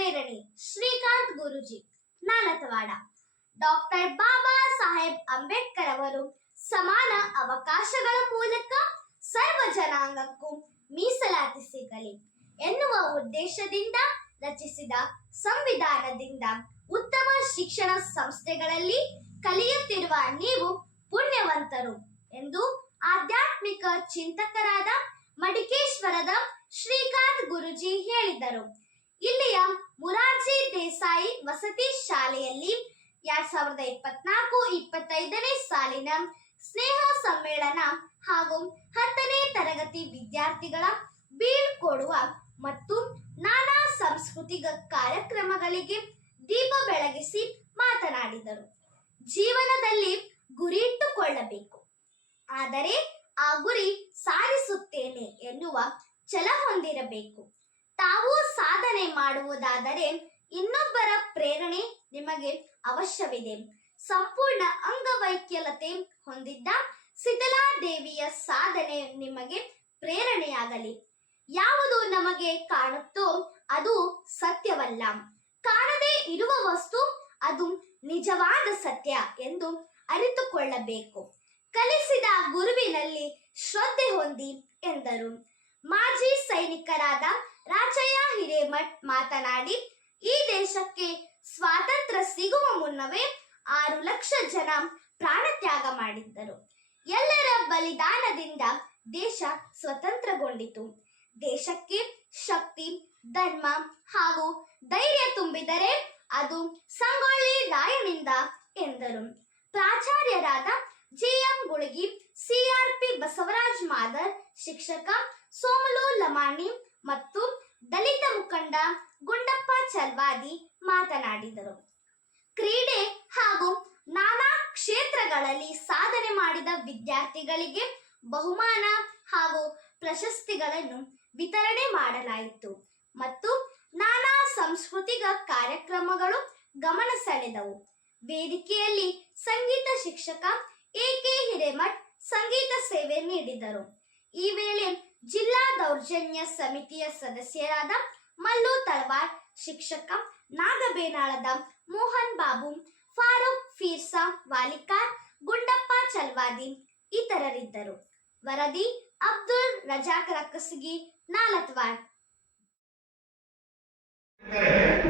ಪ್ರೇರಣೆ ಶ್ರೀಕಾಂತ್ ಗುರೂಜಿ ನಾಲತವಾಡ. ಡಾಕ್ಟರ್ ಬಾಬಾ ಸಾಹೇಬ್ ಅಂಬೇಡ್ಕರ್ ಅವರು ಸಮಾನ ಅವಕಾಶಗಳ ಮೂಲಕ ಸರ್ವ ಜನಾಂಗಕ್ಕೂ ಮೀಸಲಾತಿ ಸಿಗಲಿ ಎನ್ನುವ ಉದ್ದೇಶದಿಂದ ರಚಿಸಿದ ಸಂವಿಧಾನದಿಂದ ಉತ್ತಮ ಶಿಕ್ಷಣ ಸಂಸ್ಥೆಗಳಲ್ಲಿ ಕಲಿಯುತ್ತಿರುವ ನೀವು ಪುಣ್ಯವಂತರು ಎಂದು ಆಧ್ಯಾತ್ಮಿಕ ಚಿಂತಕರಾದ ಮಡಿಕೇಶ್ವರದ ಶ್ರೀಕಾಂತ್ ಗುರೂಜಿ ಹೇಳಿದರು. ಇಲ್ಲಿಯ ಮುರಾರ್ಜಿ ದೇಸಾಯಿ ವಸತಿ ಶಾಲೆಯಲ್ಲಿ 2024-25ನೇ ಸಾಲಿನ ಸ್ನೇಹ ಸಮ್ಮೇಳನ ಹಾಗೂ 10ನೇ ತರಗತಿ ವಿದ್ಯಾರ್ಥಿಗಳ ಬೀಳ್ಕೊಡುವ ಮತ್ತು ನಾನಾ ಸಾಂಸ್ಕೃತಿಕ ಕಾರ್ಯಕ್ರಮಗಳಿಗೆ ದೀಪ ಬೆಳಗಿಸಿ ಮಾತನಾಡಿದರು. ಜೀವನದಲ್ಲಿ ಗುರಿ ಇಟ್ಟುಕೊಳ್ಳಬೇಕು, ಆದರೆ ಆ ಗುರಿ ಸಾಧಿಸುತ್ತೇನೆ ಎನ್ನುವ ಛಲ ಹೊಂದಿರಬೇಕು. ತಾವು ಸಾಧನೆ ಮಾಡುವುದಾದರೆ ಇನ್ನೊಬ್ಬರ ಪ್ರೇರಣೆ ನಿಮಗೆ ಅವಶ್ಯವಿದೆ. ಸಂಪೂರ್ಣ ಅಂಗವೈಕಲ್ಯತೆ ಹೊಂದಿದ್ದ ಸಿತಲಾದೇವಿಯ ಸಾಧನೆ ನಿಮಗೆ ಪ್ರೇರಣೆಯಾಗಲಿ. ಯಾವುದು ನಮಗೆ ಕಾಣುತ್ತೋ ಅದು ಸತ್ಯವಲ್ಲ, ಕಾಣದೇ ಇರುವ ವಸ್ತು ಅದು ನಿಜವಾದ ಸತ್ಯ ಎಂದು ಅರಿತುಕೊಳ್ಳಬೇಕು. ಕಲಿಸಿದ ಗುರುವಿನಲ್ಲಿ ಶ್ರದ್ಧೆ ಹೊಂದಿ ಎಂದರು. ಮಾಜಿ ಸೈನಿಕರಾದ ರಾಜಯ್ಯ ಹಿರೇಮಠ್ ಮಾತನಾಡಿ, ಈ ದೇಶಕ್ಕೆ ಸ್ವಾತಂತ್ರ್ಯ ಸಿಗುವ ಮುನ್ನವೇ 6 ಲಕ್ಷ ಜನ ಪ್ರಾಣತ್ಯಾಗ ಮಾಡಿದ್ದರು. ಎಲ್ಲರ ಬಲಿದಾನದಿಂದ ದೇಶ ಸ್ವತಂತ್ರಗೊಂಡಿತು. ದೇಶಕ್ಕೆ ಶಕ್ತಿ, ಧರ್ಮ ಹಾಗೂ ಧೈರ್ಯ ತುಂಬಿದರೆ ಅದು ಸಂಗೊಳ್ಳಿ ರಾಯನಿಂದ ಎಂದರು. ಪ್ರಾಚಾರ್ಯರಾದ ಜಿಎಂ ಗುಳಗಿ, ಸಿಆರ್ಪಿ ಬಸವರಾಜ್ ಮಾದರ್, ಶಿಕ್ಷಕ ಸೋಮಲು ಲಮಾಣಿ ಮತ್ತು ದಲಿತ ಮುಖಂಡ ಗುಂಡಪ್ಪ ಚಲ್ವಾದಿ ಮಾತನಾಡಿದರು. ಕ್ರೀಡೆ ಹಾಗೂ ನಾನಾ ಕ್ಷೇತ್ರಗಳಲ್ಲಿ ಸಾಧನೆ ಮಾಡಿದ ವಿದ್ಯಾರ್ಥಿಗಳಿಗೆ ಬಹುಮಾನ ಹಾಗೂ ಪ್ರಶಸ್ತಿಗಳನ್ನು ವಿತರಣೆ ಮಾಡಲಾಯಿತು ಮತ್ತು ನಾನಾ ಸಾಂಸ್ಕೃತಿಕ ಕಾರ್ಯಕ್ರಮಗಳು ಗಮನ ಸೆಳೆದವು. ವೇದಿಕೆಯಲ್ಲಿ ಸಂಗೀತ ಶಿಕ್ಷಕ ಎಕೆ ಹಿರೇಮಠ್ ಸಂಗೀತ ಸೇವೆ ನೀಡಿದರು. ಈ ವೇಳೆ ಜಿಲ್ಲಾ ದೌರ್ಜನ್ಯ ಸಮಿತಿಯ ಸದಸ್ಯರಾದ ಮಲ್ಲು ತಳವಾರ್, ಶಿಕ್ಷಕ ನಾಗಬೇನಾಳದ ಮೋಹನ್ ಬಾಬು, ಫಾರೂಕ್ ಫೀರ್ಸಾ ವಾಲಿಕಾರ್, ಗುಂಡಪ್ಪ ಚಲ್ವಾದಿ ಇತರರಿದ್ದರು. ವರದಿ ಅಬ್ದುಲ್ ರಜಾಕ್ ರಕ್ಕಸಗಿ, ನಾಲತ್ವಾಡ್.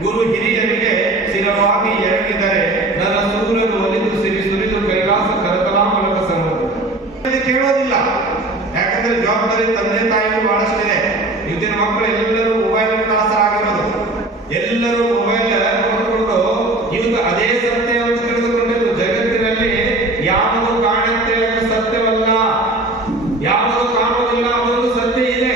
ಗುರು ಹಿರಿಯರಿಗೆ ಸ್ಥಿರವಾಗಿ ಎರಗಿದರೆ ನನ್ನ ಸೂರರು ಒಲಿದು ಸಿರಿ ಸುರಿದು ಕೈಲಾಸ ಕರಕಲಾಮಲಕ ಸಂಗತಿ ಕೇಳೋದಿಲ್ಲ. ಯಾಕಂದ್ರೆ ಜವಾಬ್ದಾರಿ ತಂದೆ ತಾಯಿಗೂ ಬಹಳಷ್ಟಿದೆ. ಇವತ್ತಿನ ಮಕ್ಕಳು ಎಲ್ಲರೂ ಮೊಬೈಲ್ ದಾಸರಾಗಿರೋದು. ಎಲ್ಲರೂ ಮೊಬೈಲ್ ನೋಡಿಕೊಂಡು ಇವಾಗ ಅದೇ ಸತ್ಯ ಅಂತ ತಿಳಿದುಕೊಂಡಿದ್ದು. ಜಗತ್ತಿನಲ್ಲಿ ಯಾವುದು ಕಾಣುತ್ತೆ ಅದು ಸತ್ಯವಲ್ಲ, ಯಾವುದು ಕಾಣುವುದಿಲ್ಲ ಅದೊಂದು ಸತ್ಯ ಇದೆ.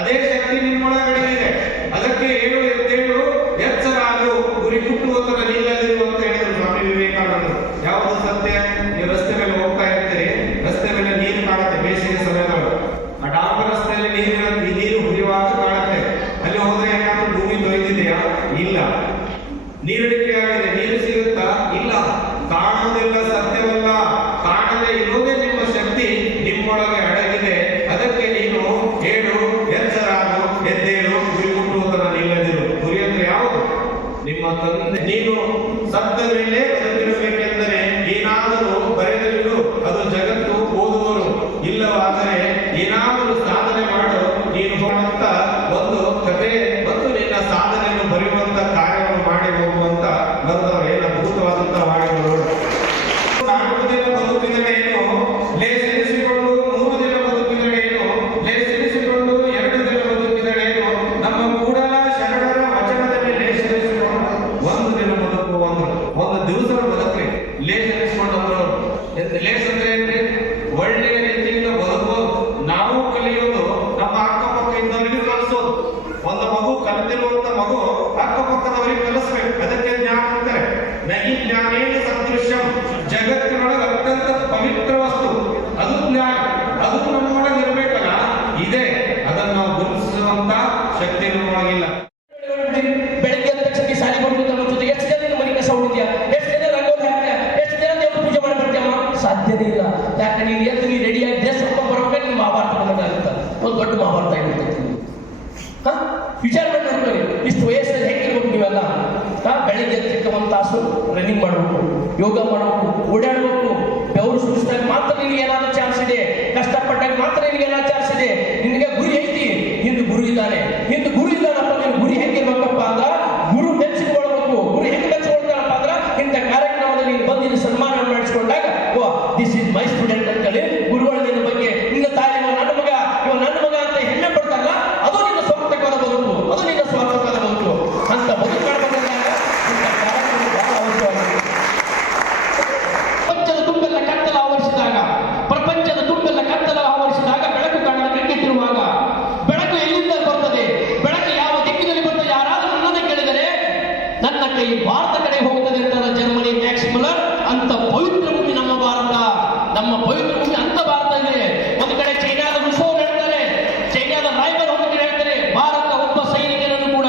ಅದೇ ಶಕ್ತಿ ನಿಮ್ಮೊಳಗಡೆ ಇದೆ. ಅದಕ್ಕೆ ಏಳು ಎದ್ದೇಳು ಎಚ್ಚರಾಗು, ಗುರಿ ಮುಟ್ಟುವಂತ ನಿಲ್ಲದಿರು ಅಂತ ಹೇಳಿದ್ರು ಸ್ವಾಮಿ ವಿವೇಕಾನಂದರು. ಯಾವುದು ಸತ್ಯ? ನೀವು ರಸ್ತೆ ಮೇಲೆ ಹೋಗ್ತಾ ಇರ್ತೀರಿ, ರಸ್ತೆ ಮೇಲೆ ನೀರು ಕಾಣುತ್ತೆ ಬೇಸಿಗೆ ಸಮಯದೊಳಗೆ. ಆ ಡಾಂಬರ್ ರಸ್ತೆಯಲ್ಲಿ ನೀರು ಹುರಿಯುವಾಗ ಕಾಣುತ್ತೆ. ಅಲ್ಲಿ ಹೋದ್ರೆ ಏನಾದ್ರೂ ಭೂಮಿ ತೊಯ್ದಿದೆಯಾ? ಇಲ್ಲ. ನೀರಿಡಿಕೆ ಆಗಿದೆ, ನೀರು ಸಿಗುತ್ತಾ? ಇಲ್ಲ. ಕಾಣುವುದಿಲ್ಲ, ಸತ್ಯವಲ್ಲ. ಕಾಣದೇ ಇರುವುದೇ ನಿಮ್ಮ ಶಕ್ತಿ ನಿಮ್ಮೊಳಗೆ ಅಡಗಿದೆ. ಅದಕ್ಕೆ ನೀನು ಹೇಳು ಎಚ್ಚರಾಗು, ಎದ್ದೇಳು, ಗುರಿ ಮುಟ್ಟುವುದನ್ನು ನಿಲ್ಲದಿರು. ಗುರಿ ಅಂದ್ರೆ ಯಾವುದು? ನಿಮ್ಮ ತಂದೆ. ನೀನು ಸತ್ತ ಮೇಲೆ ಬದುಕಿರಬೇಕೆಂದರೆ ಏನಾದರೂ ಬರೆದಿರು, ಅದು ಜಗತ್ತು ಓದುವರು. ಇಲ್ಲವಾದರೆ ಏನಾದರೂ ಸಾಧನೆ ಮಾಡು ನೀನು ಅಂತ ಒಂದು ಕಥೆ ಮತ್ತು ನಿನ್ನ ಸಾಧನೆಯನ್ನು ಬರೆಯುವಂತ ಕಾರ್ಯವನ್ನು ಮಾಡಿ ಹೋಗುವಂತ ಬರೆದವರು ಏನು ಅದ್ಭುತವಾದಂತಹ ವಾಣಿಗಳು. 4 ದಿನ ಬದುಕಿದರೇನು ಲೇಸೆನಿಸಿಕೊಂಡು, 3 ದಿನ ಬದುಕಿದರೇನು ಲೇಸೆನಿಸಿಕೊಂಡು, 2 ದಿನ ಬದುಕಿದರೇನು ನಮ್ಮ ಕೂಡಲ ಶರಣರ ವಚನದಲ್ಲಿ ಲೇಸೆನಿಸಿಕೊಂಡು 1 ದಿನ ಬದುಕು, ಒಂದು ದಿವಸ ಬದುಕ್ರಿ ಲೇಸೆನಿಸಿಕೊಂಡು ಅಂದ್ರು. ಲೇಸ್ ಅಂದ್ರೆ ಏನ್ರಿ? ಒಳ್ಳೆಯ ರೀತಿಯಿಂದ ಬದುಕೋದು. ನಾವು ಕಲಿಯೋದು ನಮ್ಮ ಅಕ್ಕಪಕ್ಕ ಇದ್ದವರಿಗೆ ಕಲಿಸೋದು. ಒಂದು ಮಗು ಕಲಿತಿರುವಂತ ಮಗು ಅಕ್ಕಪಕ್ಕದವರಿಗೆ ಕಲಿಸ್ಬೇಕು. ಅದಕ್ಕೆ ಜ್ಞಾನ ಅಂತಾರೆ. ನಹಿ ಜ್ಞಾನೇನ ಸದೃಶ್ಯಂ, ಜಗತ್ತಿನೊಳಗೆ ಅತ್ಯಂತ ಪವಿತ್ರ ವಸ್ತು ಅದು ಜ್ಞಾನ. ಅದು ನಮ್ಮೊಳಗೆ ಇರಬೇಕಲ್ಲ, ಇದೆ. ಅದನ್ನು ನಾವು ಗುರುತಿಸುವಂತ ಶಕ್ತಿ ನಮ್ಮೊಳಗಿಲ್ಲ. ಬೆಳಗ್ಗೆ ಎದ್ದ ತಕ್ಷಣ ಸಾಲಿ ಬರ್ಬೋದು ಅನ್ನೋದು ಎಷ್ಟು ಜನ ಮನೆ ಕಸ ಹೊಡಿದ್ಯಾ, ಎಷ್ಟು ಜನ ರಂಗೋಲಿ ಹಾಕ್ತೀಯಾ, ಎಷ್ಟು ಜನ ದೇವ್ರ ಪೂಜೆ ಮಾಡ್ಬಿಡ್ತೀಯಮ್ಮ? ಸಾಧ್ಯನೇ ಇಲ್ಲ. ಯಾಕೆ ನೀನು ಎದ್ದು ನೀ ರೆಡಿಯಾಗಿ ಡ್ರೆಸ್ ಹಾಕೊಂಡು ಬರ್ಬೇಕು, ನಿಮ್ಮ ಮಹಾಭಾರತ ಬಂದಾಗುತ್ತೆ. ಒಂದು ದೊಡ್ಡ ಮಹಾಭಾರತ ಆಗಿರ್ತೈತಿ. ವಿಚಾರ ಮಾಡಿ ನೋಡ್ಕೊಳ್ಳಿ, ಇಷ್ಟು ವಯಸ್ಸಲ್ಲಿ ಹೆಂಗೆ ಬೆಳಗ್ಗೆ ಎದ್ದಕ್ಕೆ 1 ತಾಸು ರನ್ನಿಂಗ್ ಮಾಡಬೇಕು, ಯೋಗ ಮಾಡಬೇಕು, ಓಡಾಡಬೇಕು. ಬೆವರು ಸುರಿಸಿದಾಗ ಮಾತ್ರ ನಿನಗೆ ಏನಾದರೂ ಚಾನ್ಸ್ ಇದೆ, ಕಷ್ಟಪಟ್ಟಾಗ ಮಾತ್ರ ನಿನಗೆ ಏನಾದ್ರು ಚಾನ್ಸ್ ಇದೆ. ನಿನಗೆ ಗುರಿ ಐತಿ, ಹಿಂದೆ ಗುರು ಇದ್ದಾನೆ, ಹಿಂದೆ ಗುರು ಇದ್ದಾನಪ್ಪ. ನೀನು ಗುರಿ ಹೆಂಗಿರ್ಬೇಕಪ್ಪ ಅಂದ್ರ ಗುರು ಮೆಚ್ಚಿಕೊಳ್ಬೇಕು. ಗುರು ಹೆಂಗೆ ಮೆಚ್ಚಿಕೊಳ್ತಾರಪ್ಪ ಅಂದ್ರ ಇಂಥ ಕಾರ್ಯಕ್ರಮದಲ್ಲಿ ನೀನು ಬಂದು ನೀನು ಸನ್ಮಾನ ಮಾಡಿಸ್ಕೊಂಡಾಗ ಓ ದಿಸ್ ಇಸ್ ಮೈ ಸ್ಟೂಡೆಂಟ್ ಅಂತೇಳಿ ಗುರುಗಳ ನಿನ್ನ ಬಗ್ಗೆ ನಿನ್ನ ತಾಯಿ ನನ್ನ ಮಗ ಇವ ನನ್ನ ಮಗ ಅಂತ ಹೆಮ್ಮೆ ಪಡ್ತಾರಲ್ಲ, ಅದು ನಿನ್ನ ಸ್ವಾರ್ಥಕವಾದ ಬದುಕು, ಅದು ನಿನ್ನ ಸ್ವಾರ್ಥಕವಾದ ಬದುಕು. ಅಂತ ಬದುಕು ಮಾಡಬೇಕಾದಾಗ ಇಂಥ ಕಾರ್ಯಕ್ರಮ ಬಹಳ ಅವಶ್ಯವಾಗಿದೆ. ಪ್ರಪಂಚದ ತುಂಬೆಲ್ಲ ಕತ್ತಲ ಆವರಿಸಿದಾಗ, ಪ್ರಪಂಚದ ತುಂಬೆಲ್ಲ ಕತ್ತಲ ಆವರಿಸಿದಾಗ ಬೆಳಕು ಕಾಣಲು ಕಣ್ಣಿಟ್ಟಿರುವಾಗ ಬೆಳಕು ಎಲ್ಲಿಂದ ಬರ್ತದೆ, ಬೆಳಕು ಯಾವ ದಿಕ್ಕಿನಲ್ಲಿ ಬರ್ತದೆ? ಯಾರಾದರೂ ನನ್ನನ್ನು ಕೇಳಿದರೆ ನನ್ನ ಕೈ ಭಾರತ ಕಡೆ ಹೋಗುತ್ತದೆ ಅಂತಾರೆ ಜರ್ಮನಿ ಮ್ಯಾಕ್ಸ್ ಮುಲ್ಲರ್. ಅಂತ ಪವಿತ್ರ ಭೂಮಿ ನಮ್ಮ ಭಾರತ, ನಮ್ಮ ಪವಿತ್ರ ಭೂಮಿ ಅಂತ ಭಾರತ ಇದೆ. ಒಂದು ಕಡೆ ಚೈನಾದ ರುಸೋ ಹೇಳ್ತಾರೆ, ಚೈನಾದ ರಾಯಬರ್ ಹೋಗಿ ಹೇಳ್ತಾರೆ, ಭಾರತ ಒಬ್ಬ ಸೈನಿಕನನ್ನು ಕೂಡ,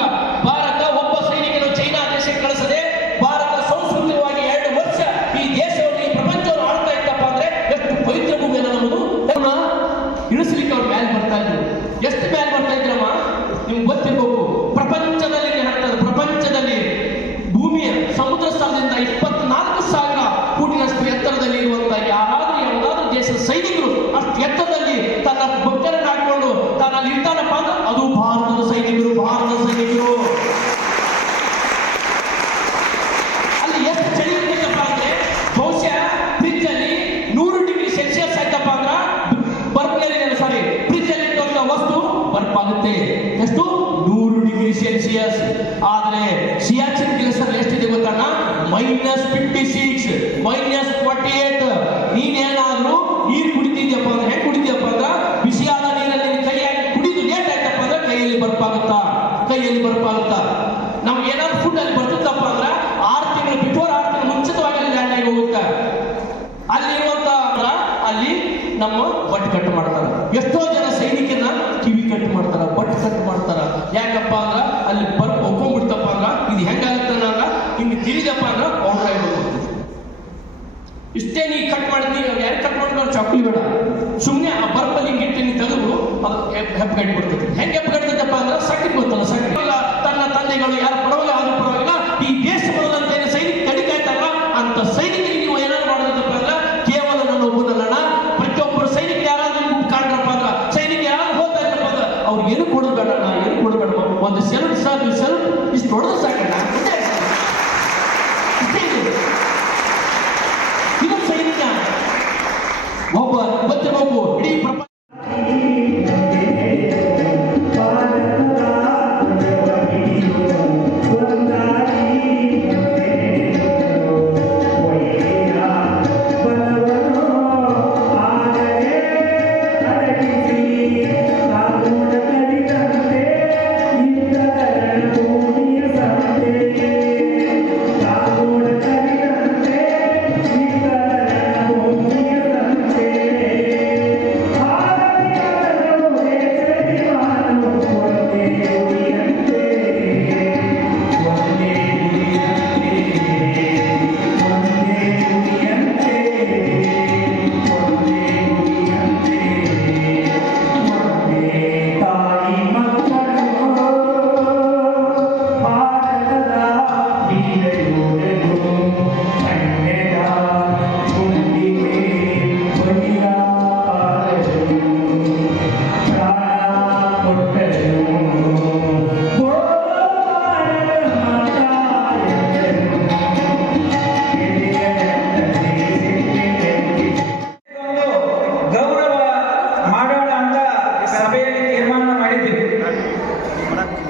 ಭಾರತ ಒಬ್ಬ ಸೈನಿಕನು ಚೈನಾ ದೇಶಕ್ಕೆ ಕಳಿಸದೆ ಭಾರತ ಸಂಸ್ಕೃತಿವಾಗಿ 2 ವರ್ಷ ಈ ದೇಶವನ್ನು ಈ ಪ್ರಪಂಚವನ್ನು ಆಳ್ತಾ ಇತ್ತಪ್ಪ ಅಂದ್ರೆ ಎಷ್ಟು ಪವಿತ್ರ ಭೂಮಿ ಅಲ್ಲ ನಮ್ಮದು. ಇಳಿಸ್ಲಿಕ್ಕೆ ಅವ್ರು ಮೇಲೆ ಬರ್ತಾ ಇದ್ರು. ಎಷ್ಟು ಮೇಲೆ ಬರ್ತಾ ಇದ್ರಮ್ಮ ನಿಮ್ಗೆ ಗೊತ್ತಿರ್ಬೇಕು. ಪ್ರಪಂಚದಲ್ಲಿ ಹೇಳ್ತಾರೆ, ಪ್ರಪಂಚದಲ್ಲಿ ಭೂಮಿಯ ಸಮುದ್ರ ಸ್ಥಳದಿಂದ 24,000 ಫೂಟಿನಷ್ಟು ಎತ್ತರದಲ್ಲಿ ಇರುವಂತಹ ಯಾವುದಾದ್ರೂ ದೇಶದ ಸೈನಿಕರು ಅಷ್ಟು ಎತ್ತರದಲ್ಲಿ ತನ್ನ ಬೊಕ್ಕರನ್ನು ಹಾಕೊಂಡು ತಾನಲ್ಲಿ ಇರ್ತಾನಪ್ಪ ಅಂದ್ರೆ ಅದು ಭಾರತದ ಸೈನಿಕರು, ಭಾರತದ ಸೈನಿಕರು. ಅಲ್ಲಿ ಎಷ್ಟು ಚಳಿ ಇರ್ತೈತಪ್ಪ ಅಂದ್ರೆ ಬಹುಶಃ ಫ್ರಿಜ್ ಅಲ್ಲಿ 100 ಡಿಗ್ರಿ ಸೆಲ್ಸಿಯಸ್ ಆಯ್ತಪ್ಪ ಅಂದ್ರ ಫ್ರಿಜ್ ಅಲ್ಲಿ ಇಟ್ಟಂತ ವಸ್ತು ಬರ್ಪಾಗುತ್ತೆ. ಎಷ್ಟು? 100 ಡಿಗ್ರಿ ಸೆಲ್ಸಿಯಸ್. ಆದ್ರೆ ಸಿಯಾಚಿನ್ ಗ್ಲೇಷಿಯರ್ ಎಷ್ಟಿದೆ ಗೊತ್ತಣ್ಣ? -56, -48. ನೀನೇನಾದ್ರೂ ನೀರು ಕುಡಿತಿದ್ಯಪ್ಪ ಅಂದ್ರೆ ಹೆಂಗ್ ಕುಡಿದ್ಯಪ್ಪ ಅಂದ್ರ ಬಿಸಿಯಾದ ನೀರಲ್ಲಿ ಕೈ ಹಾಕಿ ಕುಡಿದು ಲೇಟ್ ಆಯ್ತಪ್ಪ ಅಂದ್ರೆ ಕೈಯಲ್ಲಿ ಬರ್ಪಾಗುತ್ತಾ, ಕೈಯಲ್ಲಿ ಬರ್ಪಾಗುತ್ತಾ. ನಮ್ಗೆ ಏನಾದ್ರು ಫುಡ್ ಅಲ್ಲಿ ಬರ್ತದಪ್ಪ ಅಂದ್ರೆ 6 ತಿಂಗಳು ಬಿಫೋರ್ 6 ತಿಂಗಳು ಮುಂಚಿತವಾಗಿ ಅಲ್ಲಿ ಲ್ಯಾಂಡ್ ಆಗಿ ಹೋಗುತ್ತೆ. ಅಲ್ಲಿರುವಂತ ಅಲ್ಲಿ ನಮ್ಮ ಬಟ್ ಕಟ್ ಮಾಡ್ತಾರ. ಎಷ್ಟೋ ಜನ ಸೈನಿಕರನ್ನ ಕಿವಿ ಕಟ್ ಮಾಡ್ತಾರ, ಬಟ್ ಕಟ್ ಮಾಡ್ತಾರ. ಯಾಕಪ್ಪ ಅಂದ್ರ ಅಲ್ಲಿ ಒಪ್ಕೊಂಡ್ಬಿಡ್ತಪ್ಪ ಅಂದ್ರ ಇದು ಹೆಂಗಾಗುತ್ತೆ ಅಂದ್ರ ಹಿಂಗೆ ತಿರಿದಪ್ಪ ಅಂದ್ರ ಪೌಡರ್ ಆಗಿಬಿಡ್ಬೋದು. ಇಷ್ಟೇ ನೀ ಕಟ್ ಮಾಡಿದ್ನಿ, ಯಾರು ಕಟ್ ಮಾಡ್ಕೊಂಡು ಚಾಕ್ಲಿ ಬೇಡ, ಸುಮ್ಮನೆ ಆ ಬರ್ಪಲ್ಲಿ ಹಿಂಗಿಟ್ಟು ನೀ ತೆಗೆದು ಅದು ಹೆಪ್ಪಗಟ್ಬಿಡ್ತೈತಿ. ಹೆಂಗೆ ಹೆಪ್ಪಗಟ್ಟೈತಪ್ಪ ಅಂದ್ರೆ ಸಕ್ಕರೆ ಗೊತ್ತಲ್ಲ, ಸಕ್ಕರೆ ತನ್ನ ತಂದೆಗಳು ಯಾರು ಪರವಾಗಿಲ್ಲ ಆದ್ರೂ ಪರವಾಗಿಲ್ಲ ಈ ದೇಶ ಬರೋದಂತೇನು ಸೈನಿಕ ಕಡಿಕಾಯ್ತಾರಲ್ಲ ಅಂತ ಸೈನಿಕರಿಗೆ ನೀವು ಏನಾದ್ರು ಮಾಡೋದಪ್ಪ ಅಂದ್ರೆ ಕೇವಲ ನನ್ನ ಒಬ್ಬನಲ್ಲ, ಪ್ರತಿಯೊಬ್ಬರು ಸೈನಿಕ ಯಾರಾದ್ರೂ ಕಾಣ್ರಪ್ಪ ಅಂದ್ರ ಸೈನಿಕ ಯಾರಾದ್ರೂ ಹೋಗ್ತಾ ಇದ್ರಪ್ಪ ಅಂದ್ರೆ ಅವ್ರಿಗೆ ಏನು ಕೊಡೋದು ಬೇಡಣ್ಣ, ಏನು ಕೊಡಬೇಡ, ಒಂದು ಸೆಲ್ಫ್ ಸಾಕು, ಸೆಲ್ಫ್ ಇಷ್ಟು ಹೊಡೆದು ಸಾಕಣ್ಣ. ಇದು ಸೈನಿಕ ಒಬ್ಬ ಗೊತ್ತಿರಬೇಕು ಇಡೀ ಪ್ರಪಂಚ.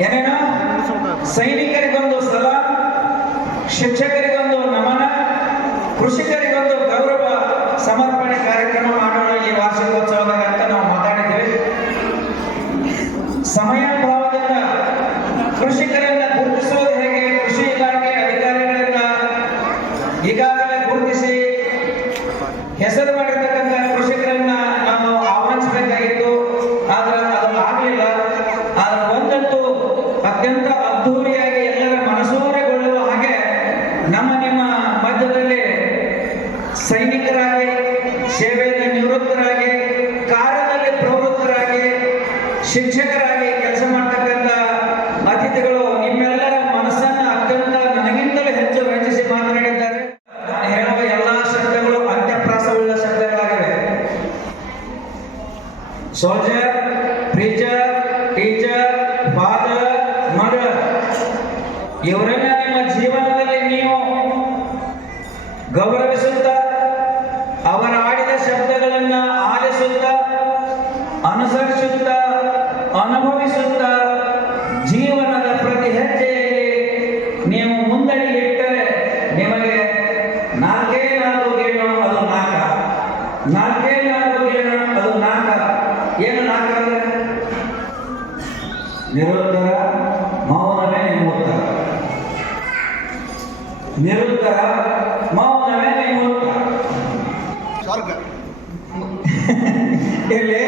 ಏನೇನೋ ಸೈನಿಕರಿಗೊಂದು ಸಲಾಂ, ಶಿಕ್ಷಕರಿಗೊಂದು ನಮನ, ಕೃಷಿಕರಿಗೊಂದು ಗೌರವ ಸಮರ್ಪಣೆ ಕಾರ್ಯಕ್ರಮ ಮಾಡೋಣ ಈ ವಾರ್ಷಿಕೋತ್ಸವದಾಗ ಅಂತ ನಾವು ಮಾತಾಡಿದ್ದೇವೆ. ಸಮಯಾಭಾವದಿಂದ ಕೃಷಿಕರನ್ನ ಗುರುತಿಸುವುದು ಹೇಗೆ, ಕೃಷಿ ಇಲಾಖೆ ಅಧಿಕಾರಿಗಳನ್ನ ಈಗಾಗಲೇ ಗುರುತಿಸಿ ಹೆಸರು ಮಾಡಿರ್ತಕ್ಕಂಥ ಕೃಷಿಕರನ್ನ ನಾವು ಆಹ್ವಾನಿಸಬೇಕಾಗಿತ್ತು. ಆದ್ರೆ ಅದು ಆಗಲಿಲ್ಲ. ಆದ್ರೆ ಒಂದಂತೂ ಅತ್ಯಂತ ಅದ್ಧೂರಿಯಾಗಿ ಎಲ್ಲರ ಮನಸೂರೆಗೊಳ್ಳುವ ಹಾಗೆ ನಿಮ್ಮ ಮಧ್ಯದಲ್ಲಿ ಸೈನಿಕರಾಗಿ, ಸೇವೆಯಲ್ಲಿ ನಿವೃತ್ತರಾಗಿ, ಕಾರ್ಯದಲ್ಲಿ ಪ್ರವೃತ್ತರಾಗಿ, ಶಿಕ್ಷಕರಾಗಿ ಕೆಲಸ ಮಾಡ್ತಕ್ಕಂಥ ಅತಿಥಿಗಳು ನಿಮ್ಮೆಲ್ಲರ ಮನಸ್ಸನ್ನು ಅತ್ಯಂತ ನನಗಿಂತಲೂ ಹೆಚ್ಚು ಇವರನ್ನ ನಿಮ್ಮ ಜೀವನದಲ್ಲಿ ನೀವು ಗೌರವಿಸುತ್ತಾ ಅವರ ಆಡಿದ ಶಬ್ದಗಳನ್ನ ಆಲಿಸುತ್ತಾ ಅನುಸರಿಸುತ್ತಾ ಅನುಭವಿಸುತ್ತಾ ಜೀವನದ ಪ್ರತಿ ಹೆಜ್ಜೆಯಲ್ಲಿ ನೀವು ಮುಂದಡಿ ಇಟ್ಟರೆ ನಿಮಗೆ ನಾಲ್ಕೇ ನಾಲ್ಕು ಗೇಣು ಅದು ನಾಲ್ಕ, ನಾಲ್ಕೇ ನಾಲ್ಕು ಗೇಣು ಅದು ನಾಲ್ಕ. ಏನು ನಾಲ್ಕ ಅಂದ್ರೆ ನಿರುತ್ತರ, ಮೌನವೇ ನಿಮ್ಮ ಉತ್ತರ. ನಿರುತ್ತರ, ಮೌನವೇ ನಿಮ್ಮ ಉತ್ತರ. ಸ್ವರ್ಗ ಇಲ್ಲಿ